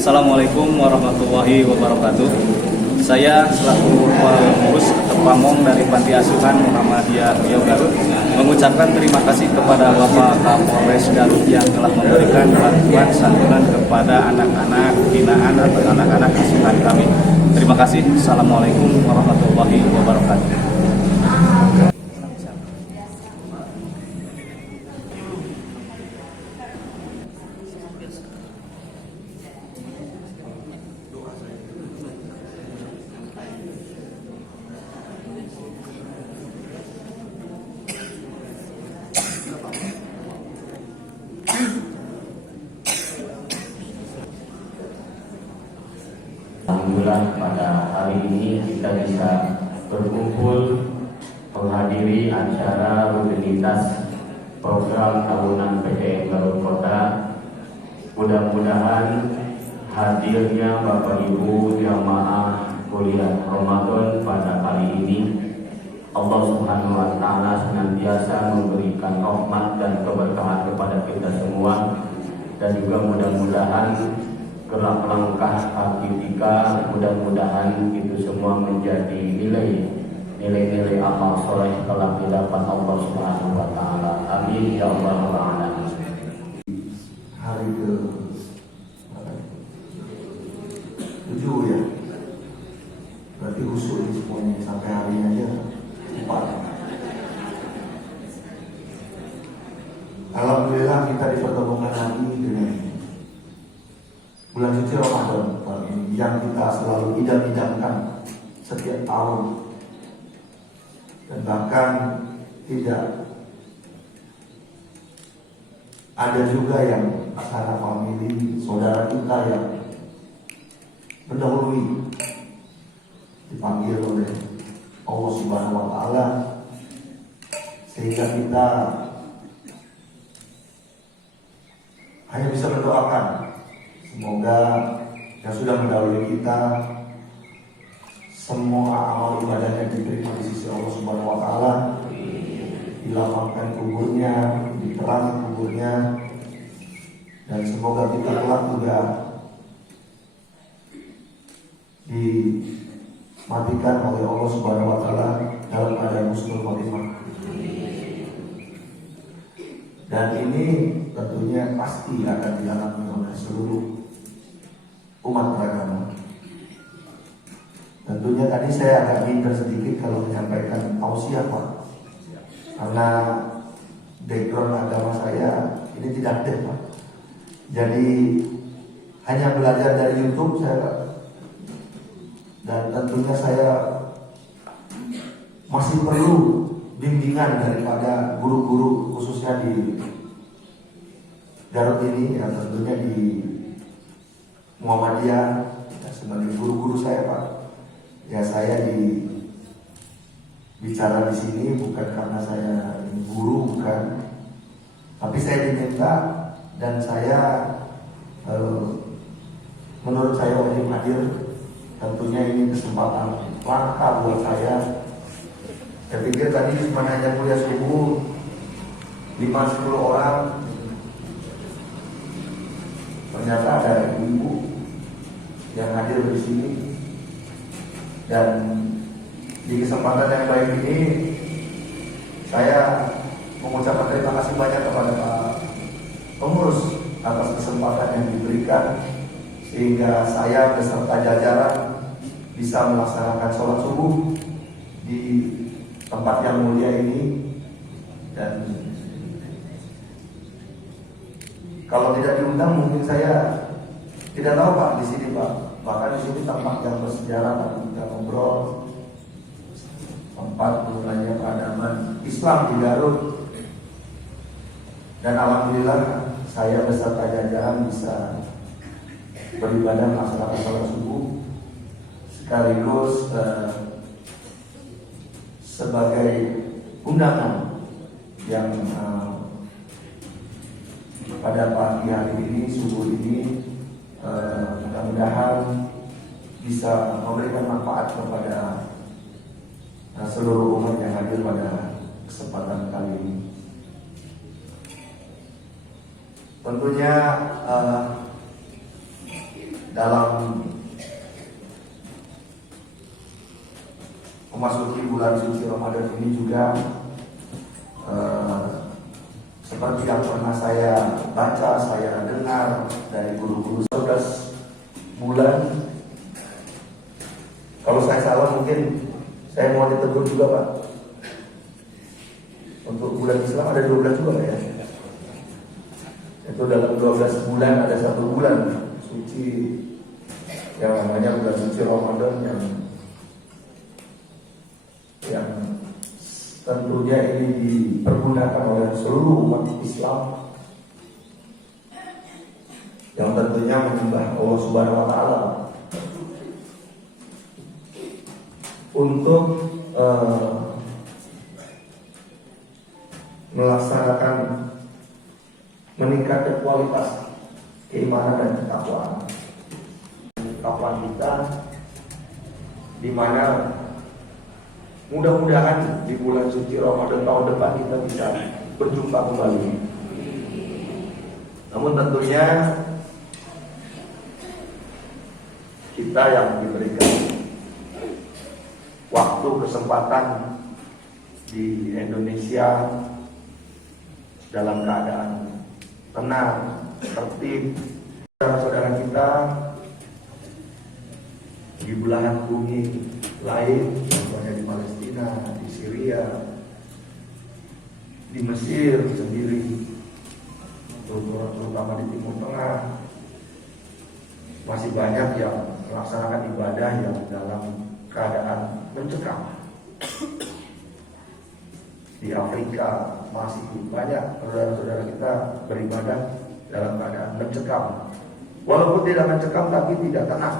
Assalamualaikum warahmatullahi wabarakatuh. Saya selaku pengurus Pamong dari Panti Asuhan Muhammadiyah Riau Garut mengucapkan terima kasih kepada Bapak Kapolres Garut yang telah memberikan bantuan santunan kepada anak-anak binaan atau anak-anak asuhan kami. Terima kasih. Assalamualaikum warahmatullahi wabarakatuh. Alhamdulillah pada hari ini kita bisa berkumpul menghadiri acara rutinitas program tahunan PTN Garut Kota. Mudah-mudahan hadirnya Bapak Ibu jamaah kuliah Ramadan pada kali ini Allah Subhanahu wa Ta'ala senantiasa memberikan rahmat dan keberkahan kepada kita semua, dan juga mudah-mudahan gerak langkah kita, mudah-mudahan itu semua menjadi nilai-nilai amal soleh telah didapat Allah Subhanahu wa Ta'ala. Amin ya rabbal alamin. Hari ke 7 ya, berarti usul ini semuanya sampai hari ini aja 4. Alhamdulillah kita dipertemukan lagi dengan bulan suci Ramadan yang kita selalu idam-idamkan setiap tahun, dan bahkan tidak ada juga yang sanak famili saudara kita yang mendahului dipanggil oleh Allah Subhanahu wa Ta'ala, sehingga kita hanya bisa mendoakan semoga yang sudah mendahului kita semua amal ibadahnya diterima di sisi Allah Subhanahu wa Ta'ala, dilapangkan kuburnya, diterangi kuburnya, dan semoga kita kelak juga dimatikan oleh Allah Subhanahu wa Ta'ala dalam keadaan husnul khotimah. Dan ini tentunya pasti akan dialami oleh seluruh umat beragama. Tentunya tadi saya agak minder sedikit kalau menyampaikan tausiah, Pak, karena background agama saya ini tidak ada, Pak. Jadi hanya belajar dari YouTube saya, dan tentunya saya masih perlu bimbingan daripada guru-guru khususnya di Garut ini, ya tentunya di Muhammadiyah, ya, sebagai guru-guru saya, Pak. Ya saya bicara di sini bukan karena saya guru, bukan, tapi saya diminta dan saya menurut saya wajib hadir. Tentunya ini kesempatan langka buat saya. Saya pikir tadi cuma hanya kuliah subuh 5-10 orang, ternyata ada ibu yang hadir di sini. Dan di kesempatan yang baik ini saya mengucapkan terima kasih banyak kepada Pak pengurus atas kesempatan yang diberikan, sehingga saya beserta jajaran bisa melaksanakan sholat subuh di tempat yang mulia ini. Dan kalau tidak diundang mungkin saya tidak tahu, Pak, di sini, Pak. Bahkan di sini tempat yang bersejarah, Pak, kita ngobrol, tempat mulanya peradaban Islam di Garut. Dan alhamdulillah saya beserta jajaran bisa beribadah melaksanakan sholat subuh sekaligus sebagai undangan yang pada pagi hari ini, subuh ini, mudah-mudahan bisa memberikan manfaat kepada seluruh umat yang hadir pada kesempatan kali ini. Tentunya dalam memasuki bulan suci Ramadan ini juga seperti yang pernah saya baca, saya dengar dari guru-guru 11 bulan. Kalau saya salah mungkin saya mau ditegur juga Pak. Untuk bulan Islam ada 12 juga ya. Itu dalam 12 bulan ada 1 bulan suci yang namanya bulan suci Ramadan yang tentunya ini dipergunakan oleh seluruh umat Islam yang tentunya menyembah Allah Subhanahu wa taala untuk melaksanakan meningkatkan kualitas keimanan dan ketakwaan kita, di mana mudah-mudahan di bulan suci Ramadan tahun depan kita bisa berjumpa kembali. Namun tentunya kita yang diberikan waktu kesempatan di Indonesia dalam keadaan tenang, tertib. Saudara-saudara kita di belahan bumi lain, contohnya di Palestina, di Syria, di Mesir sendiri, terutama di Timur Tengah, masih banyak yang melaksanakan ibadah yang dalam keadaan mencekam. Di Afrika masih banyak saudara-saudara kita beribadah dalam keadaan mencekam. Walaupun tidak mencekam tapi tidak tenang.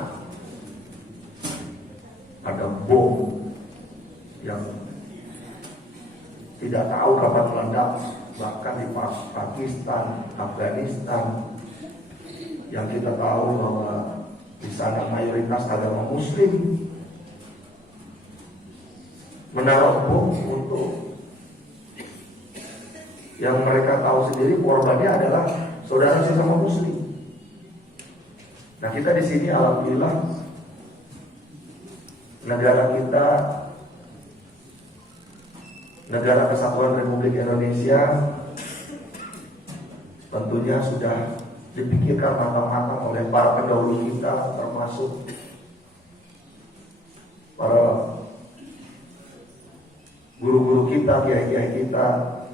Ada bom yang tidak tahu kapan meledak, bahkan di Pakistan, Afghanistan, yang kita tahu bahwa di sana mayoritas agama Muslim, menaruh bom untuk yang mereka tahu sendiri korbannya adalah saudara sesama Muslim. Nah, kita di sini alhamdulillah negara kita, Negara Kesatuan Republik Indonesia, tentunya sudah dipikirkan matang-matang oleh para pendahulu kita, termasuk para guru-guru kita, kiai-kiai kita,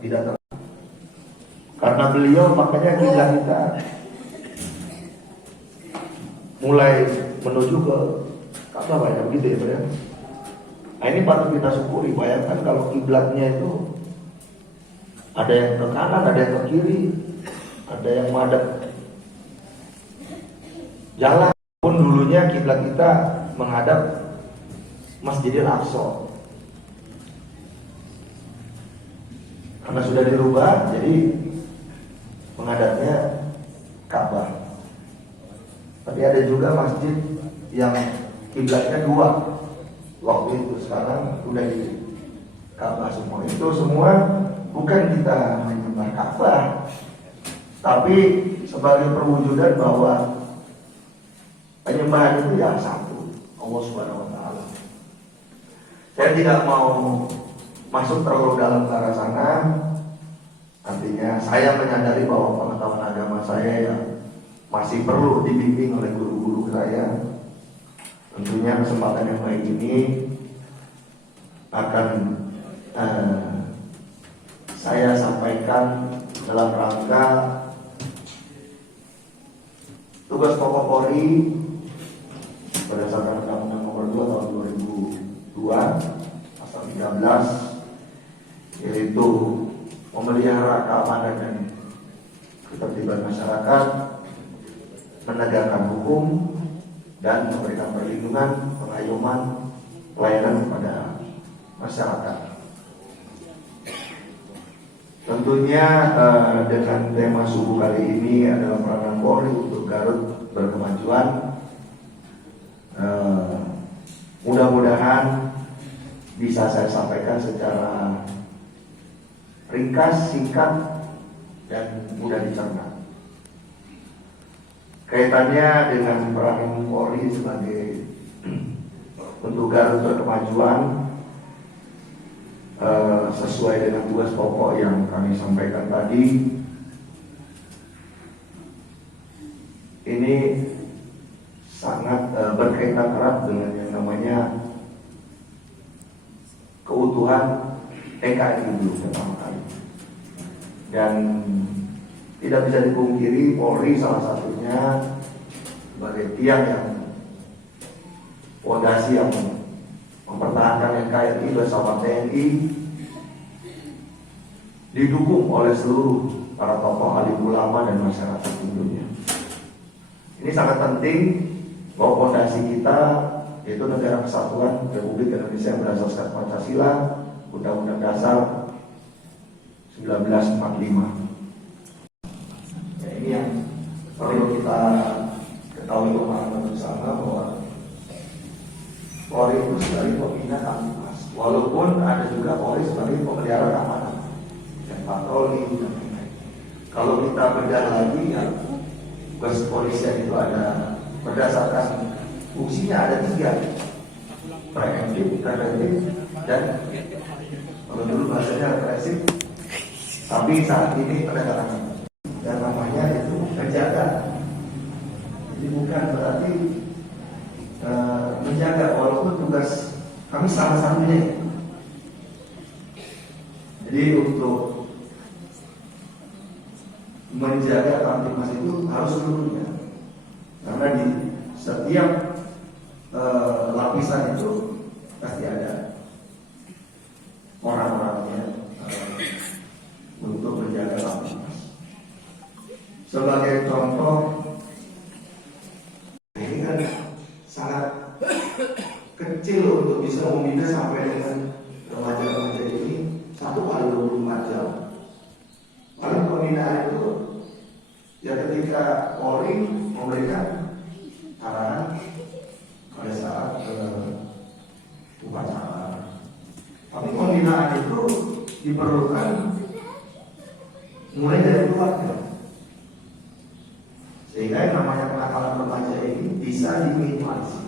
tidak tenang. Karena beliau makanya kiblat kita mulai menuju ke Ka'bah, banyak begitu ya Pak ya. Nah, ini patut kita syukuri. Bayangkan kalau kiblatnya itu ada yang ke kanan, ada yang ke kiri, ada yang madep jalan. Pun dulunya kiblat kita menghadap Masjidil Aqsa. Karena sudah dirubah, jadi menghadapnya Ka'bah. Tapi ada juga masjid yang kiblatnya 2 waktu itu, sekarang udah di Ka'bah semua. Itu semua bukan kita menyembah Ka'bah, tapi sebagai perwujudan bahwa penyembahan itu yang satu, Allah Subhanahu wa taala. Saya tidak mau masuk terlalu dalam ke arah sana. Artinya saya menyadari bahwa pengetahuan agama saya yang masih perlu dibimbing oleh guru-guru saya. Tentunya kesempatan yang baik ini akan saya sampaikan dalam rangka tugas pokok Polri berdasarkan Undang-Undang Nomor 2 Tahun 2002 Pasal 13, yaitu memelihara keamanan dan ketertiban masyarakat, menegakkan hukum, dan memberikan perlindungan, pengayoman, pelayanan kepada masyarakat. Tentunya dengan tema subuh kali ini adalah peranan Polri untuk Garut berkemajuan. Mudah-mudahan bisa saya sampaikan secara ringkas, singkat, dan mudah dicerna. kaitannya dengan peran Polri sebagai untuk Garut berkemajuan, sesuai dengan tugas pokok yang kami sampaikan tadi. Ini sangat berkaitan erat dengan yang namanya keutuhan NKRI dulu pertama kali. Dan tidak bisa dipungkiri Polri salah satunya sebagai tiang yang fondasi yang mempertahankan NKRI bersama TNI, didukung oleh seluruh para tokoh alim ulama dan masyarakat tentunya. Ini sangat penting bahwa fondasi kita yaitu Negara Kesatuan Republik Indonesia berdasarkan Pancasila, Undang-Undang Dasar 1945. Ya, ini yang perlu kita ketahui bersama bahwa Polri itu sebagai pembina Kamtipmas, walaupun ada juga Polri sebagai pemelihara keamanan dan patroli dan lain-lain. Kalau kita bedah lagi ya, tugas kepolisian itu ada berdasarkan fungsinya ada 3: preventif, preventif, dan kalau dulu bahasanya represif. Tapi saat ini penegakan dan namanya itu menjaga. Jadi bukan berarti menjaga, walaupun tugas kami sama-samanya. Jadi untuk menjaga Kamtipmas itu harus seluruhnya, karena di setiap lapisan itu pasti ada orang-orangnya untuk menjaga Kamtipmas. Sebagai contoh, ini kan sangat kecil untuk bisa membina sampai dengan remaja-remaja ini 1 kali 24 jam. Paling pembinaan itu ya ketika Polri memberikan arahan pada saat upacara. Tapi pembinaan itu diperlukan mulai dari keluarga, sehingga yang namanya kenakalan remaja ini bisa diminimalisir.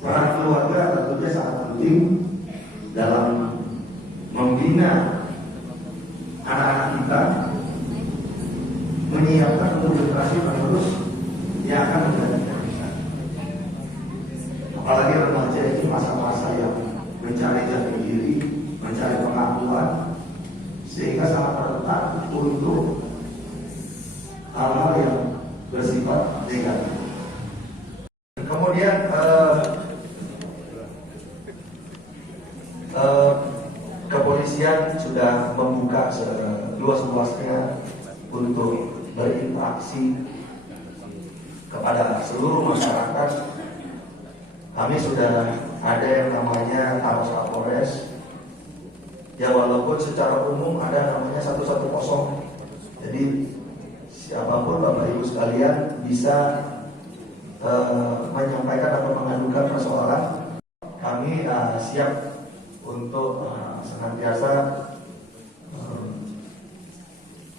Peran keluarga tentunya sangat penting dalam membina anak-anak kita, menyiapkan untuk generasi penerus yang akan menggantikan kita. Apalagi remaja ini masa-masa yang mencari jati diri, mencari pengakuan, sehingga sangat rentan untuk hal-hal yang bersifat negatif. Kemudian kepolisian sudah membuka seluas-luasnya untuk berinteraksi kepada seluruh masyarakat. Kami sudah ada yang namanya Taros Kapolres, ya walaupun secara umum ada namanya 110. Jadi siapapun Bapak Ibu sekalian bisa menyampaikan atau mengadukan persoalan. Kami siap untuk senantiasa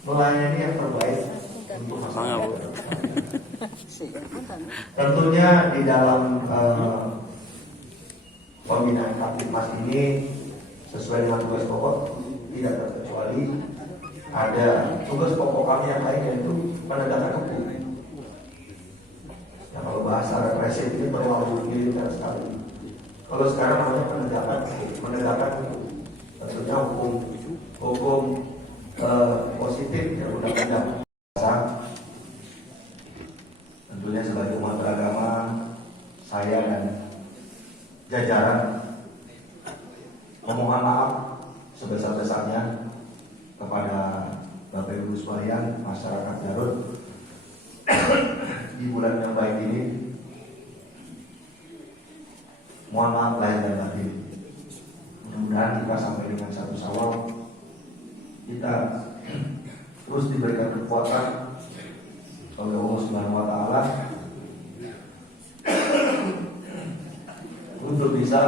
melayani yang terbaik untuk masyarakat. Tentunya di dalam pembinaan Kamtipmas ini sesuai dengan tugas pokok tidak terkecuali ada tugas pokok kami yang lain, yaitu penegakan hukum. Ya, kalau bahasa represif ini terlalu militer sekali. Kalau sekarang namanya penegakan hukum. Tentunya hukum positif ya, undang-undang. Tentunya sebagai umat beragama, saya dan jajaran memohon maaf sebesar-besarnya kepada Bapak Ibu sekalian, masyarakat Garut di bulan yang baik ini. Mohon maaf lahir dan batin. Mudah-mudahan kita sampai dengan 1 Syawal kita terus diberikan kekuatan oleh Allah Subhanahu wa taala untuk bisa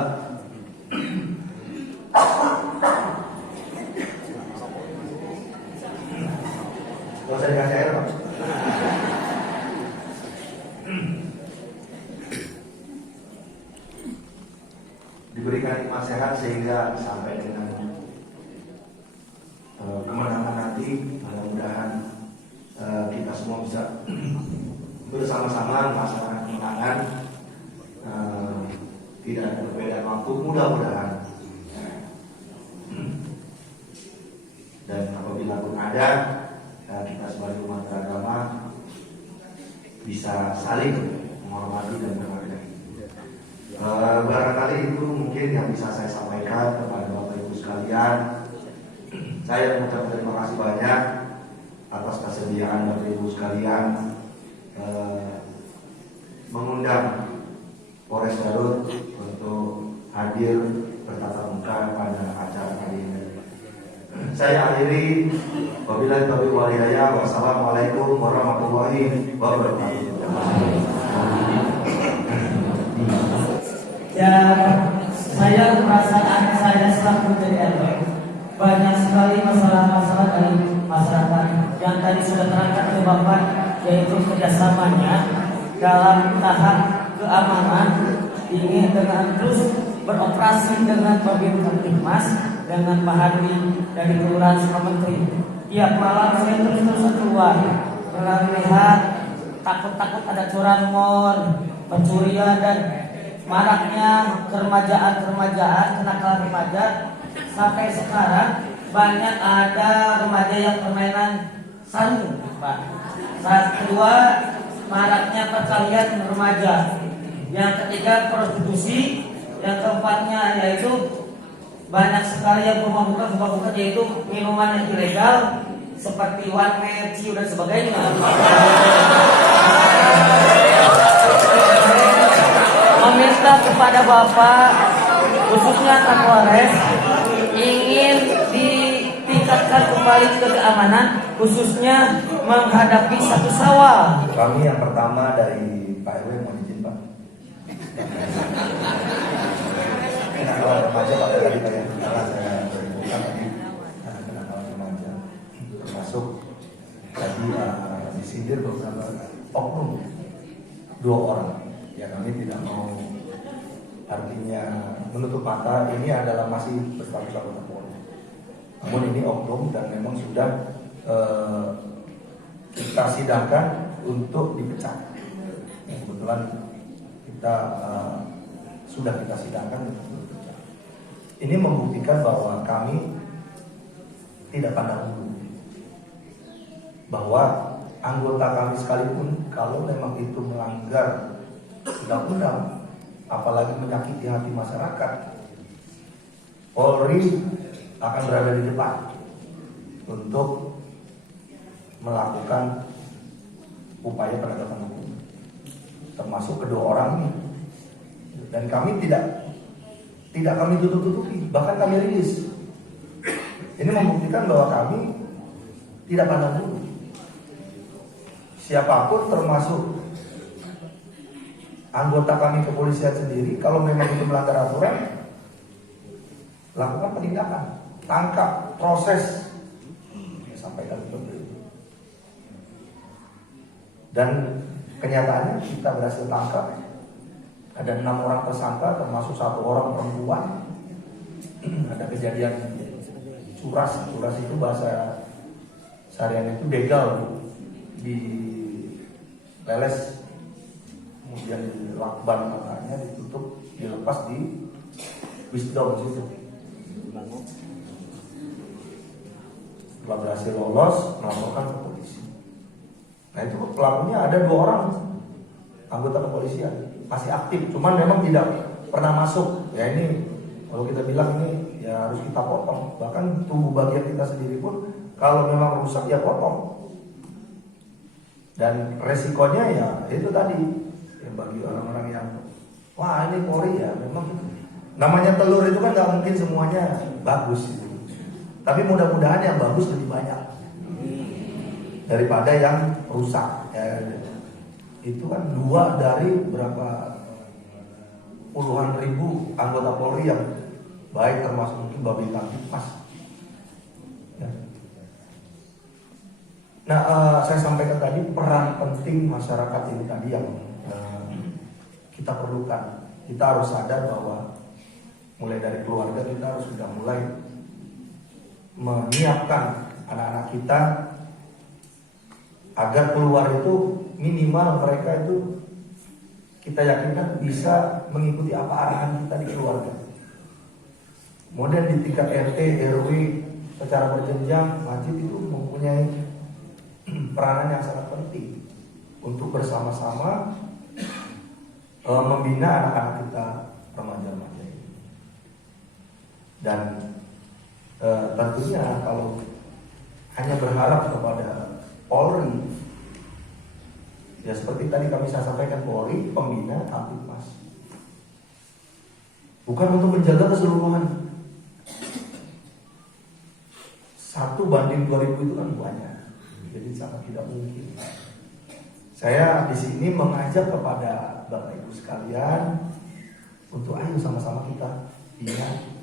gak usah dikasih air, Pak. diberikan hikmat sehat sehingga sampai dengan kemenangan nanti. Mudah-mudahan kita semua bisa bersama-sama melaksanakan kemenangan, tidak ada perbedaan waktu, mudah-mudahan. Dan apabila pun ada, kita sebagai umat beragama bisa saling menghormati dan menghargai. Barangkali itu mungkin yang bisa saya sampaikan kepada Bapak Ibu sekalian. Saya mengucapkan terima kasih banyak atas kesediaan Bapak Ibu sekalian mengundang Polres Garut untuk hadir bertatap muka pada acara kali ini. Saya akhiri, wabillahi taufiq wal hidayah. Wassalamualaikum warahmatullahi wabarakatuh. Ya, saya perasaan saya selaku jadi RW banyak sekali masalah-masalah dari masyarakat yang tadi sudah terangkat oleh Bapak, yaitu kerjasamanya dalam tahap keamanan ingin dengan terus beroperasi dengan Babin Kamtibmas dengan Pak Hadi dari Kelurahan Sukamenteri. Tiap malam saya terus keluar melihat takut-takut ada curanmor, pencurian dan maraknya keremajaan kenakalan remaja. Sampai sekarang banyak ada remaja yang permainan sarung, Pak. Saat kedua, maraknya perkalian remaja. Yang ketiga, prostitusi. Yang keempatnya yaitu banyak sekali yang buka-buka yaitu minuman yang ilegal seperti one man, ciu dan sebagainya. Meminta kepada Bapak, khususnya Kapolres, ingin ditingkatkan kembali ke keamanan, khususnya menghadapi 1 Syawal. Kami yang pertama dari Pak RW, mohon izin Pak. Kenakalan remaja pada tadi Pak ya, karena saya berbuka tadi kenakalan remaja, termasuk tadi disindir beberapa oknum 2 orang. Ya kami tidak mau artinya menutup mata, ini adalah masih berstatus anggota Polri. Namun ini oknum dan memang sudah kita sidangkan untuk dipecat. Kebetulan kita sudah kita sidangkan untuk dipecat. Ini membuktikan bahwa kami tidak pandang bulu, bahwa anggota kami sekalipun kalau memang itu melanggar undang-undang, apalagi menyakiti hati masyarakat, Polri akan berada di depan untuk melakukan upaya penegakan hukum, termasuk kedua orang ini. Dan kami tidak kami tutup-tutupi, bahkan kami rilis. Ini membuktikan bahwa kami tidak pandang bulu. Siapapun termasuk anggota kami kepolisian sendiri, kalau memang itu melanggar aturan, lakukan penindakan, tangkap, proses, sampaikan seperti itu. Dan kenyataannya kita berhasil tangkap. Ada 6 orang tersangka, termasuk 1 orang perempuan. Ada kejadian curas itu bahasa seharian itu begal di leles, kemudian dilakban matanya, ditutup, dilepas di wisdom situ. Setelah berhasil lolos, melaporkan ke polisi. Nah itu pelakunya ada 2 orang anggota kepolisian, masih aktif, cuman memang tidak pernah masuk. Ya ini kalau kita bilang ini ya harus kita potong. Bahkan tubuh bagian kita sendiri pun kalau memang rusak ya potong. Dan resikonya ya itu tadi, ya bagi orang-orang yang wah ini Polri ya memang namanya telur itu kan nggak mungkin semuanya bagus gitu. Tapi mudah-mudahan yang bagus lebih banyak daripada yang rusak. Ya, itu kan 2 dari berapa puluhan ribu anggota Polri yang baik, termasuk mungkin Babin Kamtibmas. Ya. Nah, saya sampaikan tadi peran penting masyarakat ini tadi yang kita perlukan. Kita harus sadar bahwa mulai dari keluarga kita harus sudah mulai menyiapkan anak-anak kita agar keluar itu minimal mereka itu kita yakinkan bisa mengikuti apa arahan kita di keluarga. Kemudian di tingkat RT, RW secara berjenjang masjid itu mempunyai peranan yang sangat penting untuk bersama-sama membina anak-anak kita remaja-remaja ini. Dan tentunya kalau hanya berharap kepada Polri, ya seperti tadi saya sampaikan, Polri pembina Kamtipmas bukan untuk menjaga keseluruhan. 1:2000 itu kan banyak, jadi sangat tidak mungkin. Saya di sini mengajak kepada Bapak Ibu sekalian untuk ayo sama-sama kita bina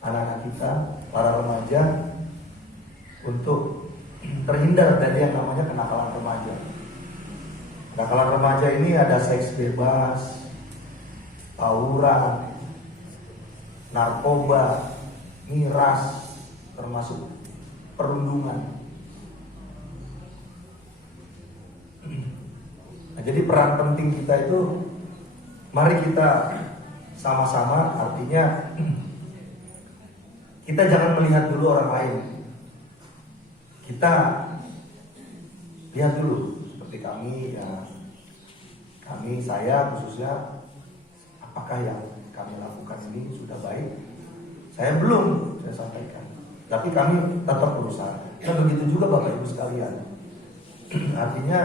anak-anak kita, para remaja, untuk terhindar dari yang namanya kenakalan remaja. Kenakalan remaja ini ada seks bebas, tawuran, narkoba, miras, termasuk perundungan. Nah, jadi peran penting kita itu, mari kita sama-sama, artinya kita jangan melihat dulu orang lain. Kita lihat dulu, seperti kami, ya, saya khususnya, apakah yang kami lakukan ini sudah baik? Saya belum, saya sampaikan. Tapi kami tetap berusaha. Nah begitu juga Bapak Ibu sekalian. Artinya,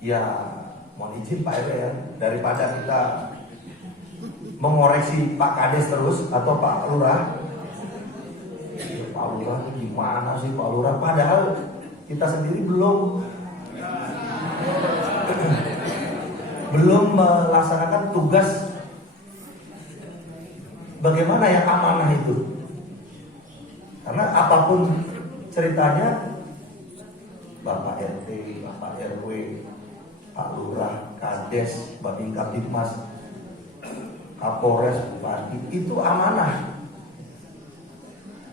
ya mohon izin Pak RW ya, daripada kita mengoreksi Pak Kades terus atau Pak Lurah. Pak Lurah gimana sih Pak Lurah? Padahal kita sendiri belum melaksanakan tugas bagaimana yang amanah itu. Karena apapun ceritanya, Bapak RT, Bapak RW, Pak Lurah, Kades, Babin Kamtipmas, Kapolres, Bupati, itu amanah.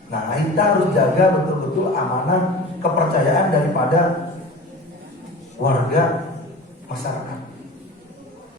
Nah, kita harus jaga betul-betul amanah kepercayaan daripada warga masyarakat.